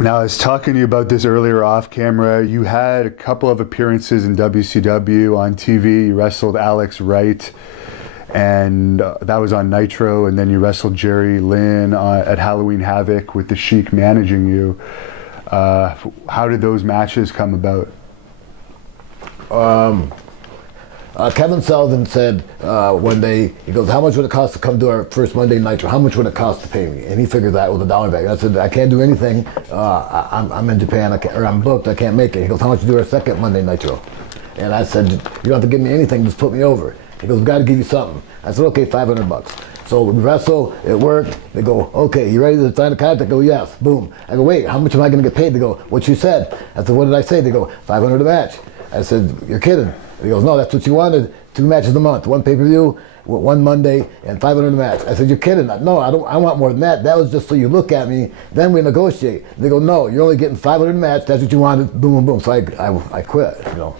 Now, I was talking to you about this earlier off camera. You had a couple of appearances in WCW on TV. You wrestled Alex Wright, and that was on Nitro, and then you wrestled Jerry Lynn at Halloween Havoc with the Sheik managing you. How did those matches come about? Kevin Sullivan said one day, he goes, how much would it cost to come to our first Monday Nitro? How much would it cost to pay me? And he figured that was $1 back. I said, I can't do anything. I'm in Japan, or I'm booked, I can't make it. He goes, how much to do our second Monday Nitro? And I said, you don't have to give me anything, just put me over. He goes, we've got to give you something. I said, okay, $500. So we wrestle, it worked. They go, okay, you ready to sign the contract? I go, yes, boom. I go, wait, how much am I going to get paid? They go, what you said. I said, what did I say? They go, $500 a match. I said, you're kidding. He goes, no, that's what you wanted. 2 matches a month, 1 pay-per-view, 1 Monday, and $500 a match. I said, you're kidding. No, I want more than that. That was just so you look at me, then we negotiate. They go, no, you're only getting $500 a match. That's what you wanted. Boom, boom, boom. So I quit, you know.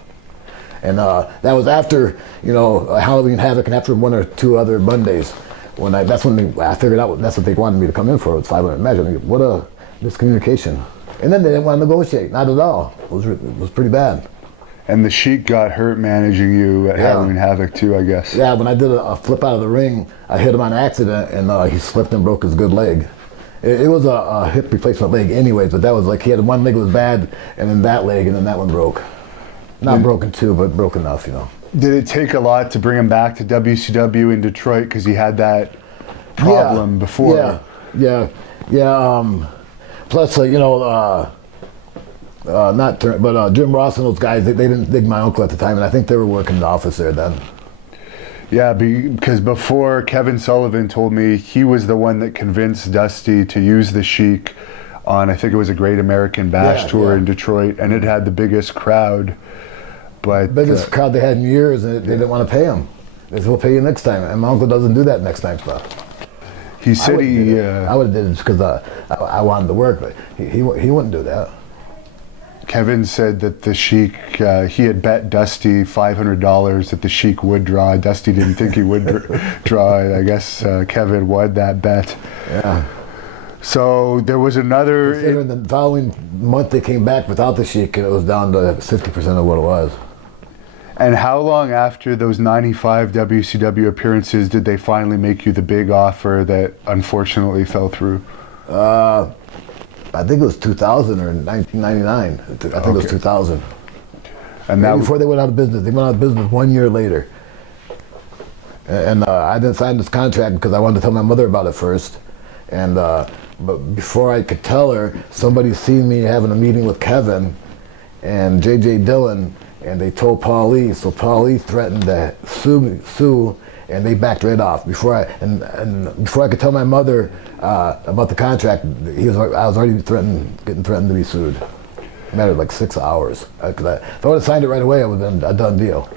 And that was after, you know, Halloween Havoc and after 1 or 2 other Mondays. That's when I figured out that's what they wanted me to come in for, was $500 a match. I mean, what a miscommunication. And then they didn't want to negotiate, not at all. It was pretty bad. And the Sheik got hurt managing you at Halloween Havoc too, I guess. Yeah, when I did a flip out of the ring, I hit him on accident, and he slipped and broke his good leg. It was a hip replacement leg anyways, but that was like, he had one leg was bad, and then that leg, and then that one broke. Not broken too, but broke enough, you know. Did it take a lot to bring him back to WCW in Detroit, because he had that problem before? Yeah. Plus, you know, Jim Ross and those guys, they didn't dig my uncle at the time, and I think they were working in the office there then. Yeah, because before, Kevin Sullivan told me he was the one that convinced Dusty to use the Sheik on, I think it was a Great American Bash tour in Detroit, and it had the biggest crowd. But biggest crowd they had in years, and they didn't want to pay him. They said, we'll pay you next time, and my uncle doesn't do that next time stuff. He said I would have did it just because I wanted to work, but he wouldn't do that. Kevin said that the Sheik, he had bet Dusty $500 that the Sheik would draw. Dusty didn't think he would draw. I guess Kevin won that bet. Yeah. So there was another... In the following month they came back without the Sheik, and it was down to 50% of what it was. And how long after those 95 WCW appearances did they finally make you the big offer that unfortunately fell through? I think it was 2000 or 1999. I think it was 2000. And that before they went out of business. They went out of business 1 year later. And I didn't sign this contract because I wanted to tell my mother about it first. And but before I could tell her, somebody seen me having a meeting with Kevin and J.J. Dillon, and they told Paul Lee. So Paul Lee threatened to sue, and they backed right off. Before I could tell my mother about the contract, I was already getting threatened to be sued. It mattered like 6 hours. If I would have signed it right away, it would have been a done deal.